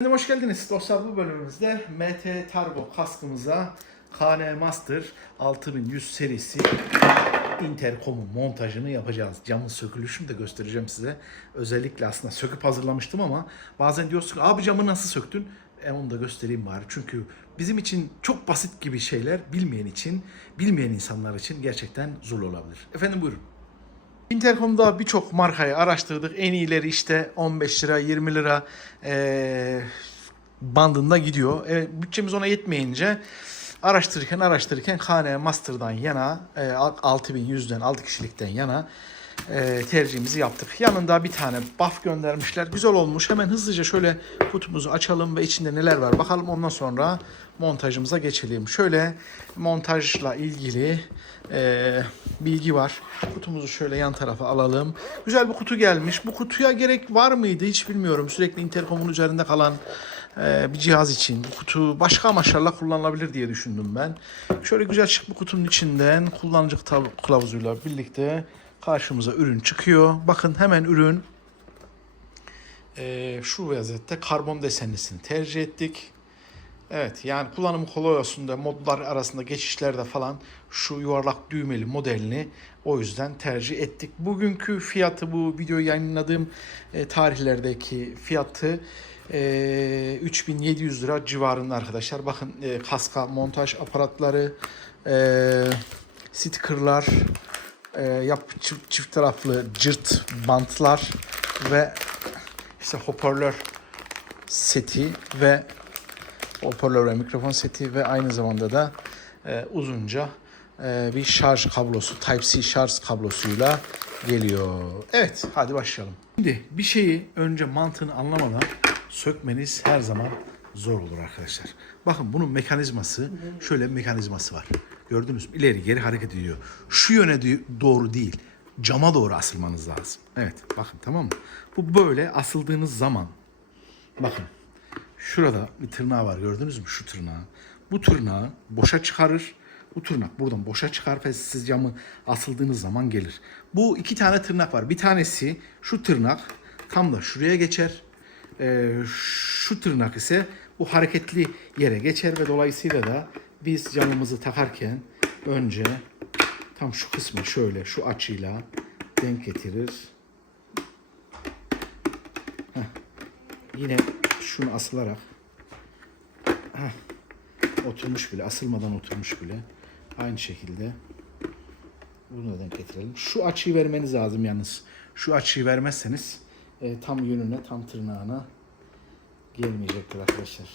Efendim hoş geldiniz dostlar bu bölümümüzde MT Targo kaskımıza KN Master 6100 serisi interkomun montajını yapacağız. Camın sökülüşünü de göstereceğim size. Özellikle aslında söküp hazırlamıştım ama bazen diyorsun ki abi camı nasıl söktün? E onu da göstereyim bari. Çünkü bizim için çok basit gibi şeyler bilmeyen için, bilmeyen insanlar için gerçekten zor olabilir. Efendim buyurun. Intercom'da birçok markayı araştırdık. En iyileri işte 15 lira, 20 lira eee, bandında gidiyor. E, bütçemiz ona yetmeyince araştırırken araştırırken KN Master'dan yana, e, 6100'den 6 kişilikten yana e, tercihimizi yaptık. Yanında bir tane buff göndermişler. Güzel olmuş. Hemen hızlıca şöyle kutumuzu açalım ve içinde neler var bakalım. Ondan sonra montajımıza geçelim. Şöyle montajla ilgili e, bilgi var. Kutumuzu şöyle yan tarafa alalım. Güzel bir kutu gelmiş. Bu kutuya gerek var mıydı hiç bilmiyorum. Sürekli interkomun üzerinde kalan e, bir cihaz için. Bu kutu başka amaçlarla kullanılabilir diye düşündüm ben. Şöyle güzel şık bir kutunun içinden kullanıcı kılavuzuyla birlikte karşımıza ürün çıkıyor. Bakın hemen ürün e, şu vaziyette karbon desenlisini tercih ettik. Evet yani kullanımı kolay olsun da modlar arasında geçişlerde falan şu yuvarlak düğmeli modelini o yüzden tercih ettik. Bugünkü fiyatı bu videoyu yayınladığım e, tarihlerdeki fiyatı e, 3700 lira civarında arkadaşlar. Bakın e, kaska montaj aparatları, e, stickerlar, e, yap çift, çift taraflı cırt bantlar ve işte hoparlör seti ve hoparlör ve mikrofon seti ve aynı zamanda da e, uzunca e, bir şarj kablosu, Type-C şarj kablosuyla geliyor. Evet, hadi başlayalım. Şimdi bir şeyi önce mantığını anlamadan sökmeniz her zaman zor olur arkadaşlar. Bakın bunun mekanizması, şöyle bir mekanizması var. Gördünüz mü? İleri geri hareket ediyor. Şu yöne doğru değil, cama doğru asılmanız lazım. Evet, bakın tamam mı? Bu böyle asıldığınız zaman, bakın Şurada bir tırnağı var gördünüz mü şu tırnağı? Bu tırnağı boşa çıkarır. Bu tırnak buradan boşa çıkar ve siz camı asıldığınız zaman gelir. Bu iki tane tırnak var. Bir tanesi şu tırnak tam da şuraya geçer. Ee, şu tırnak ise bu hareketli yere geçer ve dolayısıyla da biz camımızı takarken önce tam şu kısmı şöyle şu açıyla denk getirir. Yine şunu asılarak Heh, oturmuş bile asılmadan oturmuş bile aynı şekilde bunu da getirelim. Şu açıyı vermeniz lazım yalnız. Şu açıyı vermezseniz e, tam yönüne tam tırnağına gelmeyecektir arkadaşlar.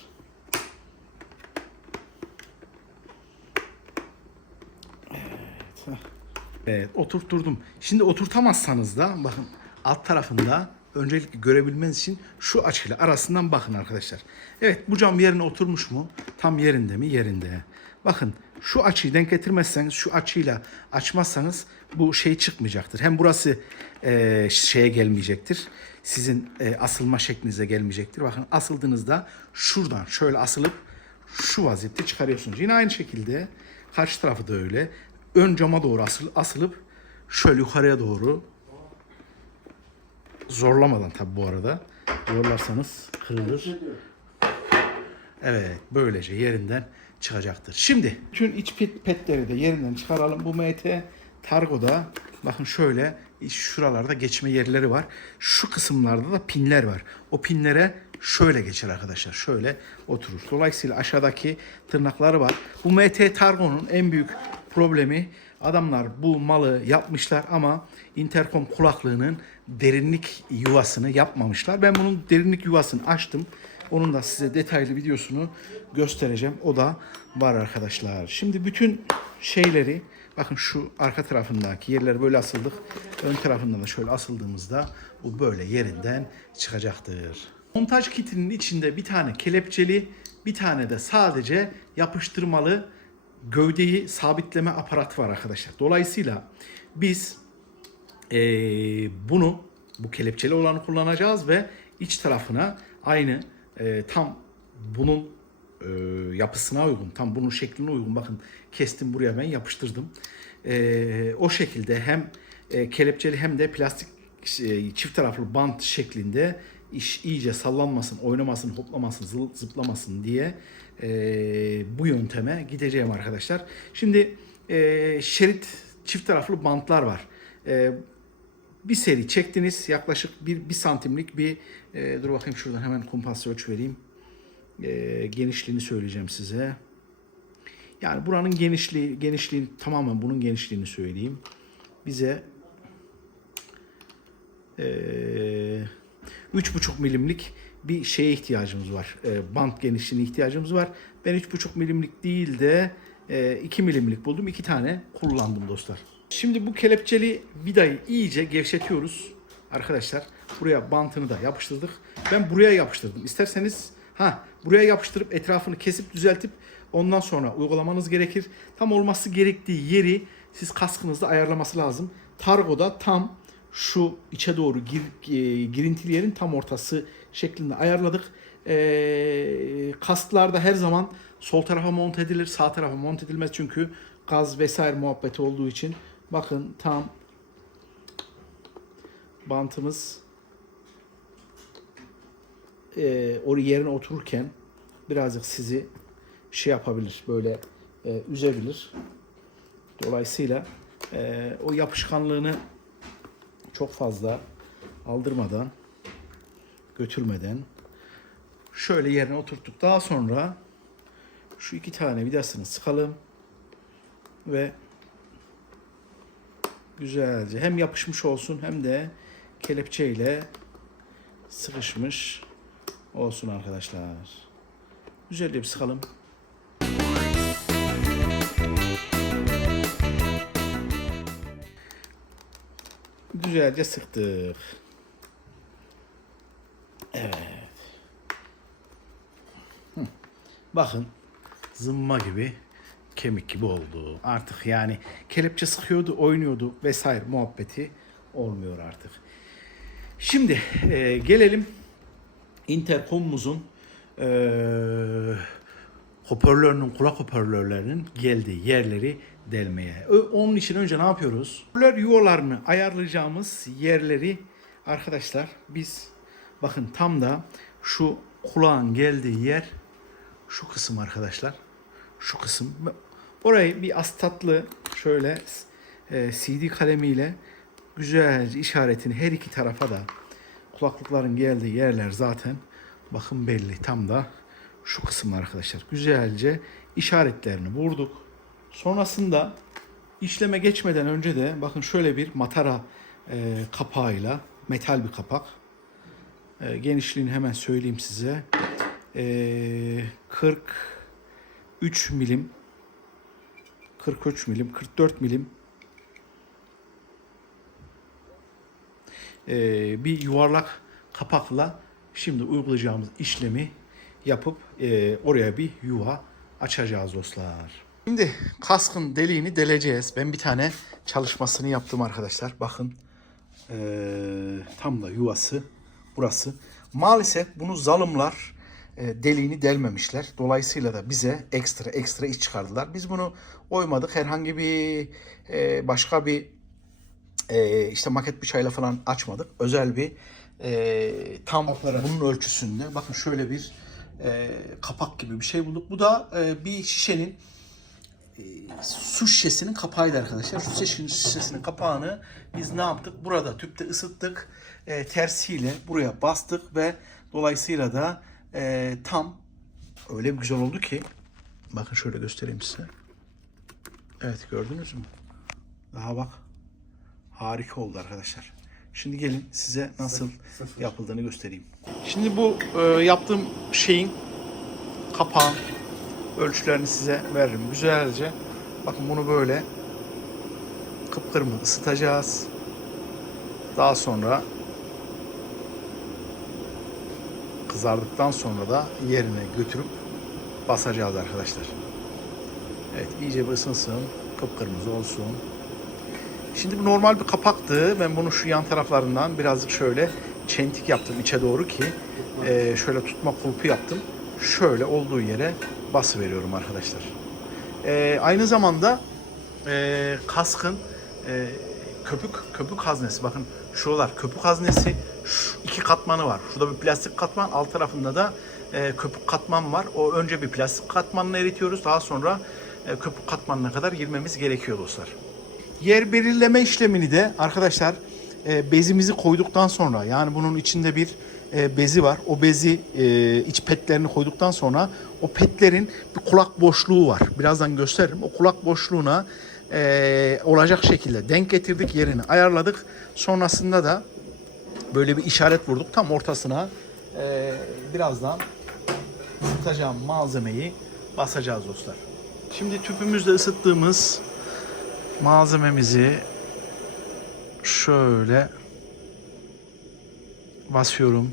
Evet. Evet oturtturdum. Şimdi oturtamazsanız da bakın alt tarafında öncelikle görebilmeniz için şu açıyla arasından bakın arkadaşlar. Evet bu cam yerine oturmuş mu? Tam yerinde mi? Yerinde. Bakın şu açıyı denk getirmezseniz şu açıyla açmazsanız bu şey çıkmayacaktır. Hem burası e, şeye gelmeyecektir. Sizin e, asılma şeklinize gelmeyecektir. Bakın asıldığınızda şuradan şöyle asılıp şu vaziyette çıkarıyorsunuz. Yine aynı şekilde karşı tarafı da öyle. Ön cama doğru asıl, asılıp şöyle yukarıya doğru zorlamadan tabi bu arada. Zorlarsanız kırılır. Evet böylece yerinden çıkacaktır. Şimdi tüm iç pet, petleri de yerinden çıkaralım. Bu MT Targo'da bakın şöyle şuralarda geçme yerleri var. Şu kısımlarda da pinler var. O pinlere şöyle geçer arkadaşlar. Şöyle oturur. Dolayısıyla aşağıdaki tırnakları var. Bu MT Targo'nun en büyük problemi adamlar bu malı yapmışlar ama interkom kulaklığının derinlik yuvasını yapmamışlar. Ben bunun derinlik yuvasını açtım. Onun da size detaylı videosunu göstereceğim. O da var arkadaşlar. Şimdi bütün şeyleri bakın şu arka tarafındaki yerler böyle asıldık. Ön tarafından da şöyle asıldığımızda bu böyle yerinden çıkacaktır. Montaj kitinin içinde bir tane kelepçeli, bir tane de sadece yapıştırmalı gövdeyi sabitleme aparatı var arkadaşlar. Dolayısıyla biz eee, bunu bu kelepçeli olanı kullanacağız ve iç tarafına aynı eee, tam bunun eee, yapısına uygun, tam bunun şekline uygun. Bakın kestim buraya ben yapıştırdım. Eee, o şekilde hem eee, kelepçeli hem de plastik eee, çift taraflı bant şeklinde iş iyice sallanmasın, oynamasın, hoplamasın, zıplamasın diye e, bu yönteme gideceğim arkadaşlar. Şimdi e, şerit çift taraflı bantlar var. E, bir seri çektiniz yaklaşık bir, bir santimlik bir e, dur bakayım şuradan hemen kumpasla ölç vereyim. E, genişliğini söyleyeceğim size. Yani buranın genişliği, genişliğini tamamen bunun genişliğini söyleyeyim. Bize eee 3,5 milimlik bir şeye ihtiyacımız var. E, bant genişliğine ihtiyacımız var. Ben 3,5 milimlik değil de e, 2 milimlik buldum. 2 tane kullandım dostlar. Şimdi bu kelepçeli vidayı iyice gevşetiyoruz. Arkadaşlar buraya bantını da yapıştırdık. Ben buraya yapıştırdım. İsterseniz ha buraya yapıştırıp etrafını kesip düzeltip ondan sonra uygulamanız gerekir. Tam olması gerektiği yeri siz kaskınızda ayarlaması lazım. Targo'da tam şu içe doğru gir, e, girintili yerin tam ortası şeklinde ayarladık. E, kasklarda her zaman sol tarafa monte edilir, sağ tarafa monte edilmez çünkü gaz vesaire muhabbeti olduğu için. Bakın tam bantımız e, oraya yerine otururken birazcık sizi şey yapabilir, böyle e, üzebilir. Dolayısıyla e, o yapışkanlığını çok fazla aldırmadan, götürmeden şöyle yerine oturttuk. Daha sonra şu iki tane vidasını sıkalım ve güzelce hem yapışmış olsun hem de kelepçeyle sıkışmış olsun arkadaşlar. Güzelce bir sıkalım. Güzelce sıktık. Evet. Bakın zımma gibi kemik gibi oldu. Artık yani kelepçe sıkıyordu, oynuyordu vesaire muhabbeti olmuyor artık. Şimdi e, gelelim interkomumuzun e, hoparlörünün, kulak hoparlörlerinin geldiği yerleri delmeye. Onun için önce ne yapıyoruz? Hoparlör yuvalarını ayarlayacağımız yerleri arkadaşlar biz bakın tam da şu kulağın geldiği yer şu kısım arkadaşlar. Şu kısım. Orayı bir astatlı şöyle e, CD kalemiyle güzelce işaretini her iki tarafa da kulaklıkların geldiği yerler zaten bakın belli tam da şu kısımlar arkadaşlar. Güzelce işaretlerini vurduk. Sonrasında işleme geçmeden önce de bakın şöyle bir matara e, kapağıyla metal bir kapak. E, genişliğini hemen söyleyeyim size. E, 43 milim 43 milim 44 milim e, bir yuvarlak kapakla şimdi uygulayacağımız işlemi yapıp e, oraya bir yuva açacağız dostlar. Şimdi kaskın deliğini deleceğiz. Ben bir tane çalışmasını yaptım arkadaşlar. Bakın e, tam da yuvası burası. Maalesef bunu zalımlar deliğini delmemişler. Dolayısıyla da bize ekstra ekstra iş çıkardılar. Biz bunu oymadık. Herhangi bir e, başka bir e, işte maket bıçağıyla falan açmadık. Özel bir e, tam bunun ölçüsünde bakın şöyle bir e, kapak gibi bir şey bulduk. Bu da e, bir şişenin e, su şişesinin kapağıydı arkadaşlar. Su şişesinin, şişesinin kapağını biz ne yaptık? Burada tüpte ısıttık. E, tersiyle buraya bastık ve dolayısıyla da e, tam öyle bir güzel oldu ki bakın şöyle göstereyim size. Evet gördünüz mü? Daha bak harika oldu arkadaşlar. Şimdi gelin size nasıl yapıldığını göstereyim. Şimdi bu e, yaptığım şeyin kapağın ölçülerini size veririm. Güzelce bakın bunu böyle kıpkırmızı ısıtacağız. Daha sonra kızardıktan sonra da yerine götürüp basacağız arkadaşlar. Evet iyice bir ısınsın. Kıpkırmızı olsun. Şimdi bu normal bir kapaktı. Ben bunu şu yan taraflarından birazcık şöyle çentik yaptım içe doğru ki e, şöyle tutma kulpu yaptım. Şöyle olduğu yere bası veriyorum arkadaşlar. E, aynı zamanda e, kaskın e, köpük köpük haznesi bakın Şuralar köpük haznesi. Şu iki katmanı var. Şurada bir plastik katman. Alt tarafında da e, köpük katman var. O önce bir plastik katmanını eritiyoruz. Daha sonra e, köpük katmanına kadar girmemiz gerekiyor dostlar. Yer belirleme işlemini de arkadaşlar e, bezimizi koyduktan sonra yani bunun içinde bir e, bezi var. O bezi e, iç petlerini koyduktan sonra o petlerin bir kulak boşluğu var. Birazdan gösteririm. O kulak boşluğuna e, olacak şekilde denk getirdik yerini ayarladık. Sonrasında da böyle bir işaret vurduk tam ortasına. E, birazdan ısıtacağım malzemeyi basacağız dostlar. Şimdi tüpümüzde ısıttığımız malzememizi şöyle basıyorum.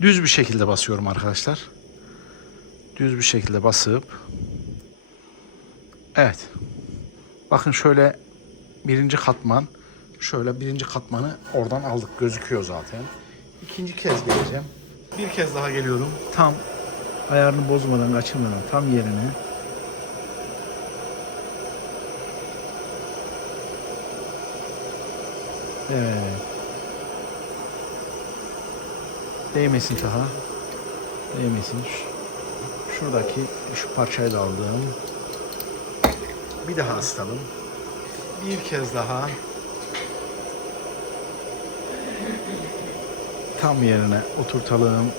Düz bir şekilde basıyorum arkadaşlar. Düz bir şekilde basıp Evet. Bakın şöyle birinci katman şöyle birinci katmanı oradan aldık gözüküyor zaten. İkinci kez geleceğim. Bir kez daha geliyorum. Tam ayarını bozmadan kaçırmadan tam yerine. Evet. Değmesin daha. Değmesin. Şuradaki şu parçayı da aldım. Bir daha ısıtalım. Bir kez daha. Tam yerine oturtalım.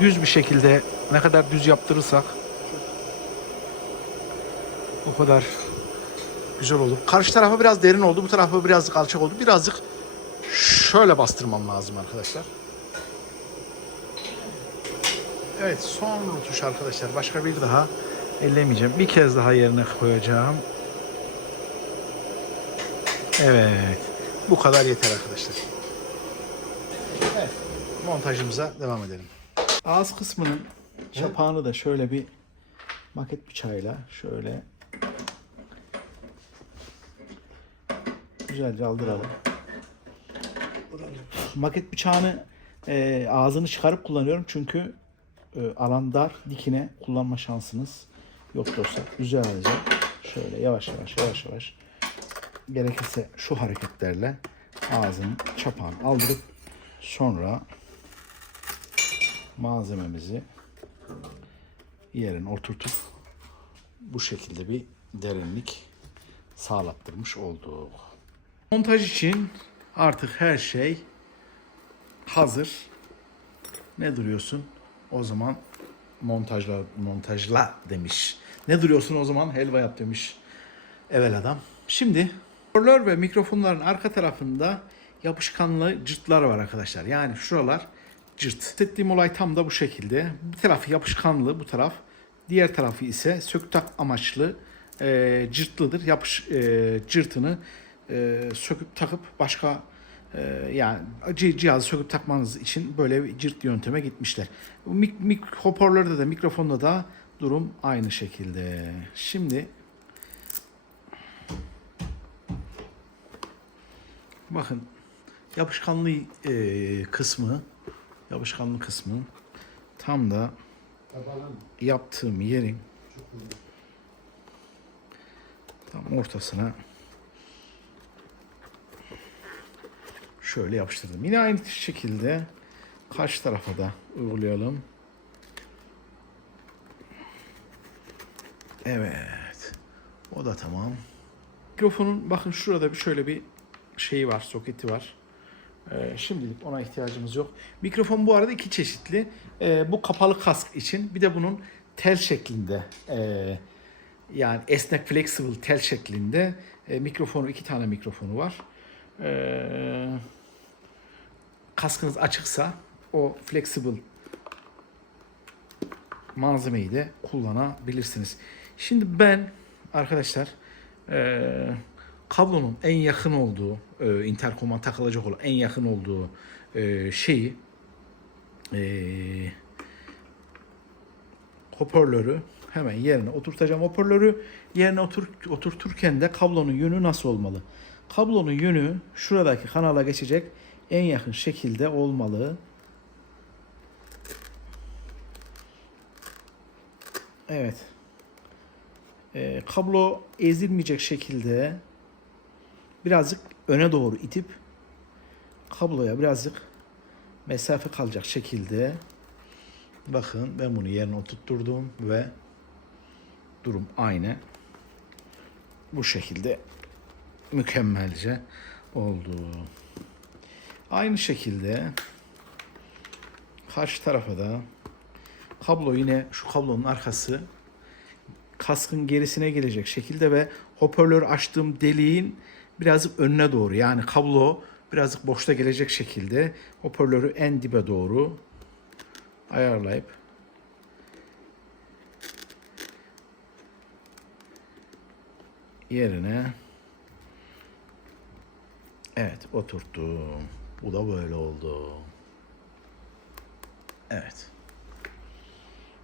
Düz bir şekilde ne kadar düz yaptırırsak o kadar güzel olur. Karşı tarafa biraz derin oldu. Bu tarafa birazcık alçak oldu. Birazcık şöyle bastırmam lazım arkadaşlar. Evet son tuş arkadaşlar. Başka bir daha ellemeyeceğim. Bir kez daha yerine koyacağım. Evet. Bu kadar yeter arkadaşlar. Montajımıza devam edelim. Ağız kısmının çapağını da şöyle bir maket bıçağıyla şöyle güzelce aldıralım. Maket bıçağını e, ağzını çıkarıp kullanıyorum çünkü e, alan dar dikine kullanma şansınız yok dostlar. Güzelce şöyle yavaş yavaş yavaş yavaş gerekirse şu hareketlerle ağzının çapağını aldırıp sonra malzememizi yerine oturtup bu şekilde bir derinlik sağlattırmış olduk. Montaj için artık her şey hazır. Ne duruyorsun? O zaman montajla montajla demiş. Ne duruyorsun o zaman helva yap demiş. Evvel adam. Şimdi hoparlör ve mikrofonların arka tarafında yapışkanlı cırtlar var arkadaşlar. Yani şuralar cırt. Hissettiğim olay tam da bu şekilde. Bir tarafı yapışkanlı, bu taraf. Diğer tarafı ise söktak amaçlı e, cırtlıdır. Yapış e, cırtını e, söküp takıp başka e, yani ci- cihazı söküp takmanız için böyle bir cırt yönteme gitmişler. Mik, mik hoparlörde de mikrofonda da durum aynı şekilde. Şimdi bakın yapışkanlı e, kısmı yapışkanlı kısmı tam da yaptığım yerin tam ortasına şöyle yapıştırdım. Yine aynı şekilde karşı tarafa da uygulayalım. Evet. O da tamam. Mikrofonun bakın şurada bir şöyle bir şeyi var, soketi var. Ee, şimdilik ona ihtiyacımız yok. Mikrofon bu arada iki çeşitli. Ee, bu kapalı kask için bir de bunun tel şeklinde ee, yani esnek flexible tel şeklinde e, mikrofonu iki tane mikrofonu var. Ee, kaskınız açıksa o flexible malzemeyi de kullanabilirsiniz. Şimdi ben arkadaşlar eee, kablonun en yakın olduğu, eee, interkoma takılacak olan en yakın olduğu eee, şeyi eee hoparlörü hemen yerine oturtacağım. Hoparlörü yerine otur, oturturken de kablonun yönü nasıl olmalı? Kablonun yönü şuradaki kanala geçecek en yakın şekilde olmalı. Evet. Ee, kablo ezilmeyecek şekilde birazcık öne doğru itip kabloya birazcık mesafe kalacak şekilde bakın ben bunu yerine oturtturdum ve durum aynı. Bu şekilde mükemmelce oldu. Aynı şekilde karşı tarafa da kablo yine şu kablonun arkası kaskın gerisine gelecek şekilde ve hoparlör açtığım deliğin birazcık önüne doğru yani kablo birazcık boşta gelecek şekilde hoparlörü en dibe doğru ayarlayıp yerine evet oturttum. Bu da böyle oldu. Evet.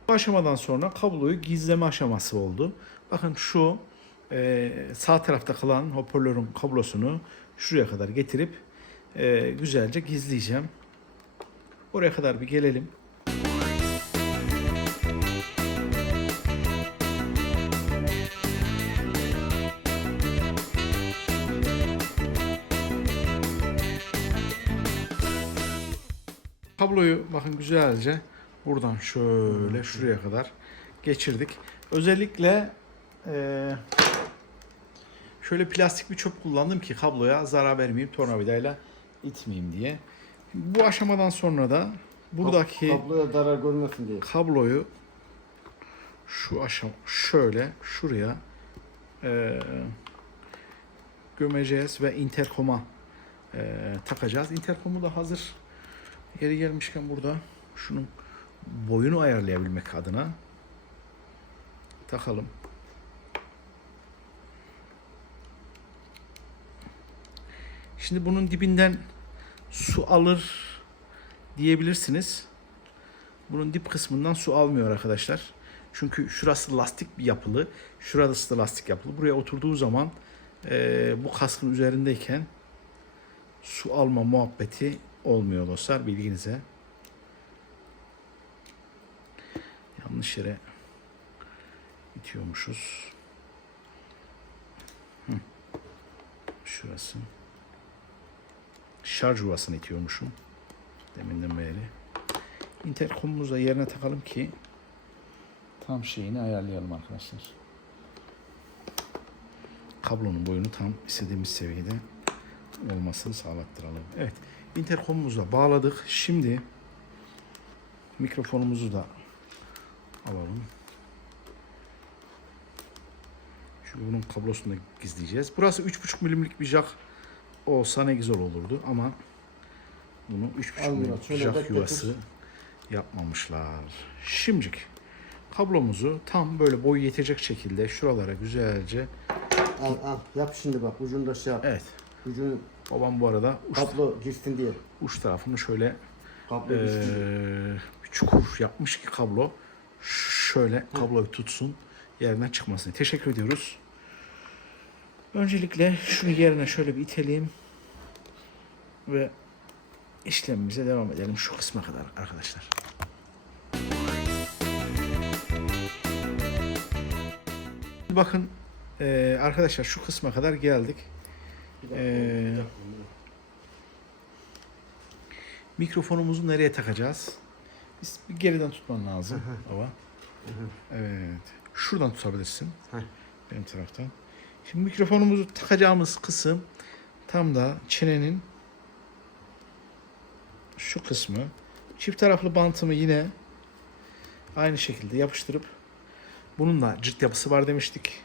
Bu aşamadan sonra kabloyu gizleme aşaması oldu. Bakın şu e, sağ tarafta kalan hoparlörün kablosunu şuraya kadar getirip e, güzelce gizleyeceğim. Oraya kadar bir gelelim. Kabloyu bakın güzelce buradan şöyle şuraya kadar geçirdik. Özellikle eee, şöyle plastik bir çöp kullandım ki kabloya zarar vermeyeyim tornavidayla itmeyeyim diye. Bu aşamadan sonra da buradaki Kabloya zarar görmesin diye. kabloyu şu aşam şöyle şuraya eee, gömeceğiz ve interkoma eee, takacağız. Interkomu da hazır. Yeri gelmişken burada şunun boyunu ayarlayabilmek adına takalım. Şimdi bunun dibinden su alır diyebilirsiniz. Bunun dip kısmından su almıyor arkadaşlar. Çünkü şurası lastik bir yapılı. Şurası da lastik yapılı. Buraya oturduğu zaman eee, bu kaskın üzerindeyken su alma muhabbeti olmuyor dostlar bilginize. Yanlış yere itiyormuşuz. Hı. Şurası. Şarj yuvasını itiyormuşum. Deminden beri. Interkomumuzu da yerine takalım ki tam şeyini ayarlayalım arkadaşlar. Kablonun boyunu tam istediğimiz seviyede olmasını sağlattıralım. Evet. Interkomumuzu da bağladık. Şimdi mikrofonumuzu da alalım. Şu bunun kablosunu da gizleyeceğiz. Burası 3,5 milimlik bir jack olsa ne güzel olurdu ama bunu 3,5 Almıyor. milimlik Şöyle jack bekletir. yuvası yapmamışlar. Şimdilik kablomuzu tam böyle boyu yetecek şekilde şuralara güzelce Al al. Yap şimdi bak. Ucunda şey yap. evet Ucunu babam bu arada uç, kablo girsin diye. uç tarafını şöyle Kablo. Ee, bir çukur yapmış ki kablo şöyle kabloyu tutsun yerinden çıkmasın. Teşekkür ediyoruz. Öncelikle şunu yerine şöyle bir itelim ve işlemimize devam edelim şu kısma kadar arkadaşlar. Bakın ee, arkadaşlar şu kısma kadar geldik. Ee. Mikrofonumuzu nereye takacağız? Biz bir geriden tutman lazım baba. Evet. Şuradan tutabilirsin. Benim taraftan. Şimdi mikrofonumuzu takacağımız kısım tam da çenenin şu kısmı. Çift taraflı bantımı yine aynı şekilde yapıştırıp bunun da cırt yapısı var demiştik.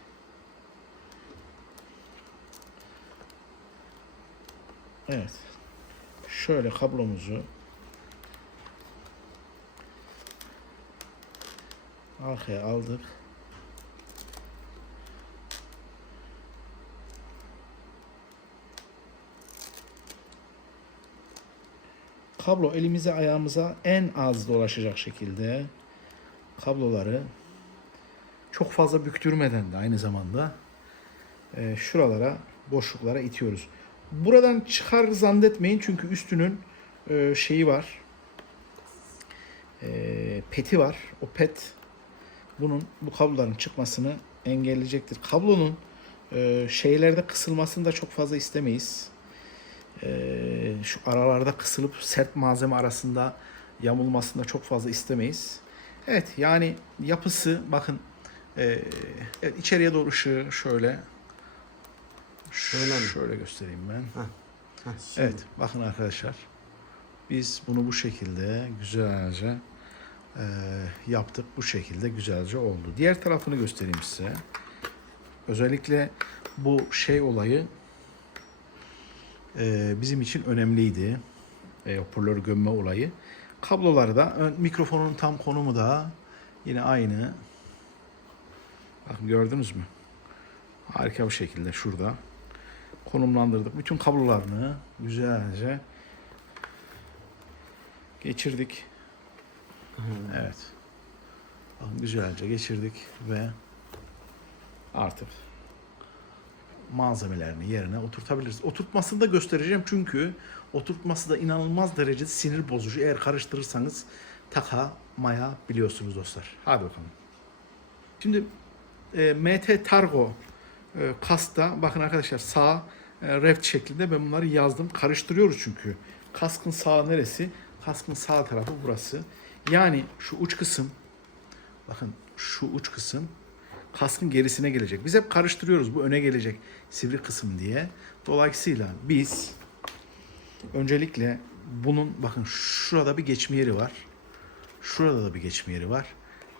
Evet. Şöyle kablomuzu arkaya aldık. Kablo elimize ayağımıza en az dolaşacak şekilde kabloları çok fazla büktürmeden de aynı zamanda e, şuralara boşluklara itiyoruz. Buradan çıkar zannetmeyin çünkü üstünün e, şeyi var. E, peti var. O pet bunun bu kabloların çıkmasını engelleyecektir. Kablonun e, şeylerde kısılmasını da çok fazla istemeyiz. Ee, şu aralarda kısılıp sert malzeme arasında yamulmasını da çok fazla istemeyiz. Evet yani yapısı bakın ee, evet, içeriye doğru ışığı şöyle Şöyle şöyle göstereyim ben. Heh, şimdi. Evet bakın arkadaşlar biz bunu bu şekilde güzelce e, yaptık. Bu şekilde güzelce oldu. Diğer tarafını göstereyim size. Özellikle bu şey olayı e, bizim için önemliydi. E, hoparlör gömme olayı. Kabloları da ön- mikrofonun tam konumu da yine aynı. Bakın gördünüz mü? Harika bir şekilde şurada konumlandırdık. Bütün kablolarını güzelce geçirdik. Evet. Bakın güzelce geçirdik ve artık malzemelerini yerine oturtabiliriz. Oturtmasını da göstereceğim çünkü oturtması da inanılmaz derecede sinir bozucu. Eğer karıştırırsanız takamaya biliyorsunuz dostlar. Hadi bakalım. Şimdi e, MT Targo e, kasta bakın arkadaşlar sağ e, reft şeklinde ben bunları yazdım. Karıştırıyoruz çünkü. Kaskın sağ neresi? Kaskın sağ tarafı burası. Yani şu uç kısım bakın şu uç kısım kaskın gerisine gelecek. Biz hep karıştırıyoruz bu öne gelecek sivri kısım diye. Dolayısıyla biz öncelikle bunun bakın şurada bir geçme yeri var. Şurada da bir geçme yeri var.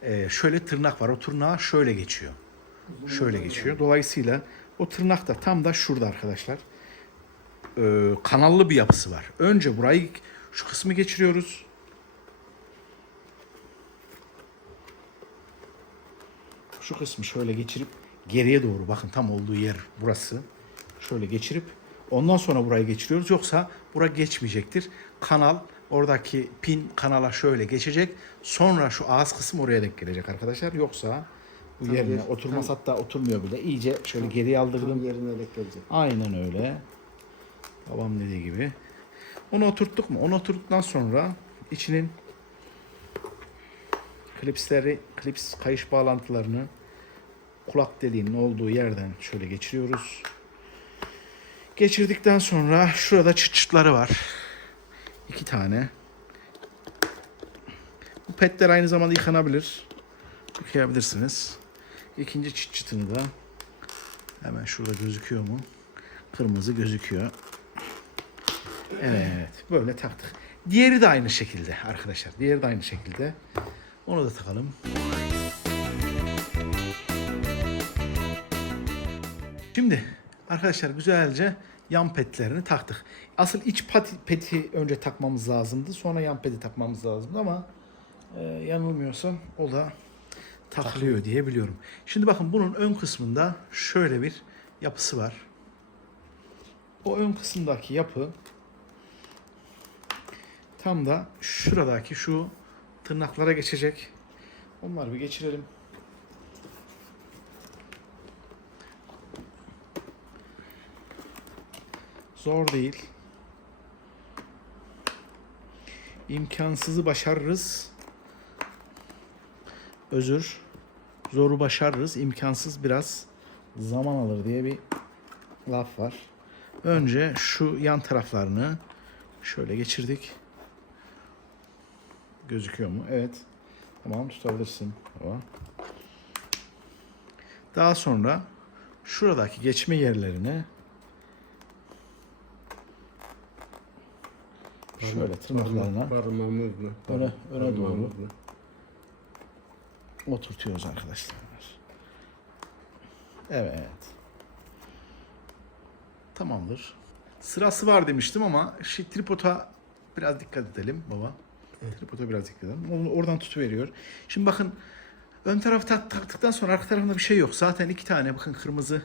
Ee, şöyle tırnak var. O tırnağa şöyle geçiyor. Şöyle geçiyor. Dolayısıyla o tırnak da tam da şurada arkadaşlar. Ee, kanallı bir yapısı var. Önce burayı şu kısmı geçiriyoruz. Şu kısmı şöyle geçirip geriye doğru bakın tam olduğu yer burası. Şöyle geçirip ondan sonra burayı geçiriyoruz. Yoksa bura geçmeyecektir. Kanal oradaki pin kanala şöyle geçecek. Sonra şu ağız kısmı oraya denk gelecek arkadaşlar. Yoksa bu Tam yerine yer- oturmaz hatta oturmuyor bile. İyice şöyle geriye aldırdım. Tam yerine denk gelecek. Aynen öyle. Babam dediği gibi. Onu oturttuk mu? Onu oturttuktan sonra içinin klipsleri, klips kayış bağlantılarını kulak deliğinin olduğu yerden şöyle geçiriyoruz. Geçirdikten sonra şurada çıt çıtları var. İki tane. Bu petler aynı zamanda yıkanabilir. Yıkayabilirsiniz. İkinci çıt çıtını da Hemen şurada gözüküyor mu? Kırmızı gözüküyor. Evet, böyle taktık. Diğeri de aynı şekilde arkadaşlar. Diğeri de aynı şekilde. Onu da takalım. Şimdi arkadaşlar güzelce yan petlerini taktık. Asıl iç pati, peti önce takmamız lazımdı. Sonra yan peti takmamız lazımdı ama e, yanılmıyorsam o da takılıyor diye biliyorum. Şimdi bakın bunun ön kısmında şöyle bir yapısı var. O ön kısımdaki yapı tam da şuradaki şu tırnaklara geçecek. Onları bir geçirelim. Zor değil. İmkansızı başarırız. Özür. Zoru başarırız. imkansız biraz zaman alır diye bir laf var. Önce şu yan taraflarını şöyle geçirdik. Gözüküyor mu? Evet. Tamam tutabilirsin. Tamam. Daha sonra şuradaki geçme yerlerini şöyle tırnaklarına Parmağımızla. öne, öne doğru oturtuyoruz arkadaşlar. Evet. Tamamdır. Sırası var demiştim ama tripoda biraz dikkat edelim baba. Tripoda biraz dikkat edelim. Onu oradan tutuveriyor. Şimdi bakın ön tarafı tak- taktıktan sonra arka tarafında bir şey yok. Zaten iki tane bakın kırmızı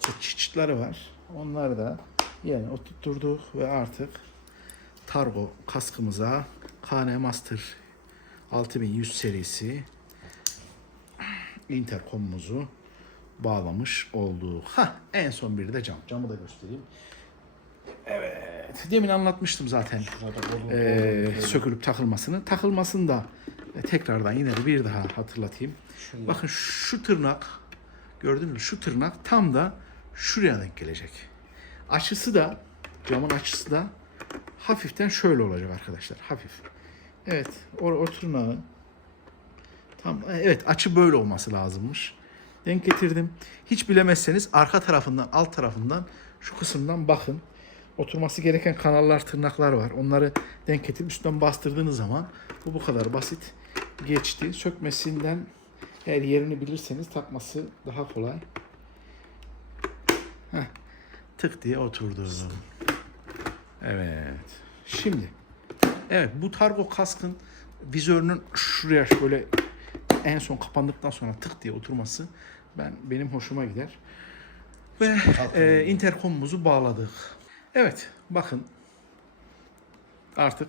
çıt çıtları var. Onları da yani oturtturduk ve artık Targo kaskımıza KN Master 6100 serisi interkomumuzu bağlamış olduk. Ha en son biri de cam. Camı da göstereyim. Evet. Demin anlatmıştım zaten. Ee, sökülüp takılmasını. Takılmasını da tekrardan yine de bir daha hatırlatayım. Bakın şu tırnak gördünüz mü? Şu tırnak tam da şuraya denk gelecek. Açısı da Camın açısı da hafiften şöyle olacak arkadaşlar. Hafif. Evet. Or oturun Tam evet açı böyle olması lazımmış. Denk getirdim. Hiç bilemezseniz arka tarafından, alt tarafından şu kısımdan bakın. Oturması gereken kanallar, tırnaklar var. Onları denk getirip üstten bastırdığınız zaman bu bu kadar basit geçti. Sökmesinden eğer yerini bilirseniz takması daha kolay. Heh. Tık diye oturdu. Evet. Şimdi evet bu Targo kaskın vizörünün şuraya şöyle en son kapandıktan sonra tık diye oturması ben benim hoşuma gider. Ve e, interkomumuzu bağladık. Evet bakın artık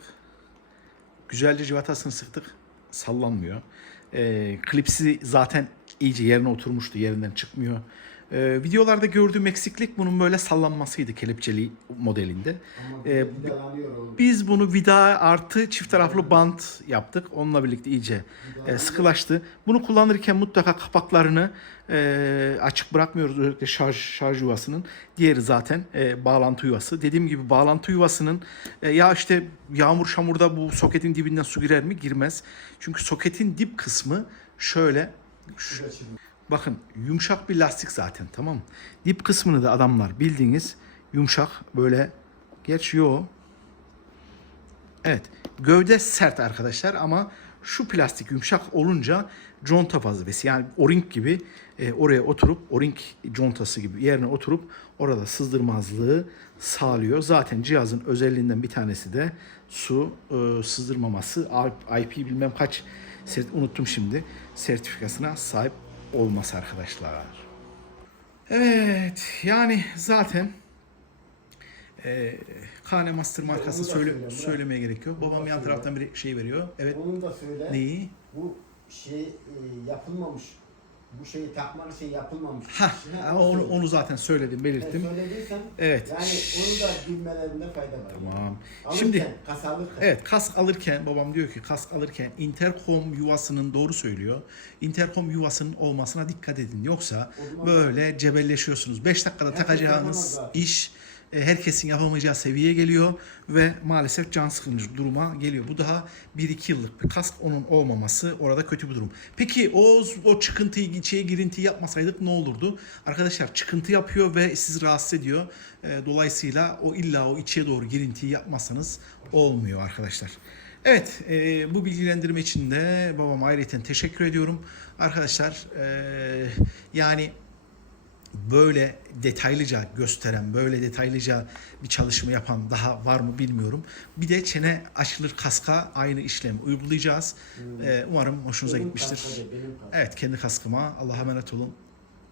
güzelce civatasını sıktık. Sallanmıyor. E, klipsi zaten iyice yerine oturmuştu. Yerinden çıkmıyor. E, videolarda gördüğüm eksiklik bunun böyle sallanmasıydı kelepçeli modelinde. Ee. Biz bunu vida artı çift taraflı bant yaptık. Onunla birlikte iyice e, sıkılaştı. Bunu kullanırken mutlaka kapaklarını e, açık bırakmıyoruz. Özellikle şarj, şarj yuvasının. Diğeri zaten e, bağlantı yuvası. Dediğim gibi bağlantı yuvasının e, ya işte yağmur şamurda bu soketin dibinden su girer mi? Girmez. Çünkü soketin dip kısmı şöyle şu-. Bakın yumuşak bir lastik zaten tamam mı? Dip kısmını da adamlar bildiğiniz yumuşak böyle gerçi yo. Evet gövde sert arkadaşlar ama şu plastik yumuşak olunca conta vazifesi yani o-ring gibi e, oraya oturup o-ring contası gibi yerine oturup orada sızdırmazlığı sağlıyor. Zaten cihazın özelliğinden bir tanesi de su e, sızdırmaması IP bilmem kaç unuttum şimdi sertifikasına sahip olması arkadaşlar. Evet yani zaten e, Kane Master markası söyle, söylemeye gerek yok. Onu Babam yan taraftan bir şey veriyor. Evet. Onu da söyle. Neyi? Bu şey e, yapılmamış. Bu şeyi takmalı şey yapılmamış. Ha, Şimdi onu, onu zaten söyledim, Evet, belirttim. söylediysen Evet. yani onu da bilmelerinde fayda var. Tamam. Alırken, Şimdi kas alırken. Evet kask alırken babam diyor ki kask alırken interkom yuvasının doğru söylüyor. Interkom yuvasının olmasına dikkat edin. Yoksa böyle cebelleşiyorsunuz. 5 dakikada Herkes takacağınız iş herkesin yapamayacağı seviyeye geliyor ve maalesef can sıkıcı duruma geliyor. Bu daha 1-2 yıllık bir kask onun olmaması orada kötü bir durum. Peki o o çıkıntıyı içeye girintiyi yapmasaydık ne olurdu? Arkadaşlar çıkıntı yapıyor ve sizi rahatsız ediyor. E, Dolayısıyla o illa o içe doğru girintiyi yapmazsanız olmuyor arkadaşlar. Evet e, bu bilgilendirme için de babama ayrıca teşekkür ediyorum. Arkadaşlar e, yani böyle detaylıca gösteren, böyle detaylıca bir çalışma yapan daha var mı bilmiyorum. Bir de çene açılır kaska aynı işlemi uygulayacağız. Ee, umarım hoşunuza Benim gitmiştir. benim kaska. Evet kendi kaskıma. Allah'a emanet olun.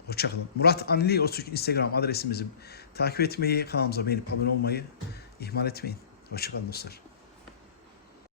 Hoşçakalın. Murat Anli o Instagram adresimizi takip etmeyi, kanalımıza beğenip abone olmayı ihmal etmeyin. Hoşçakalın dostlar.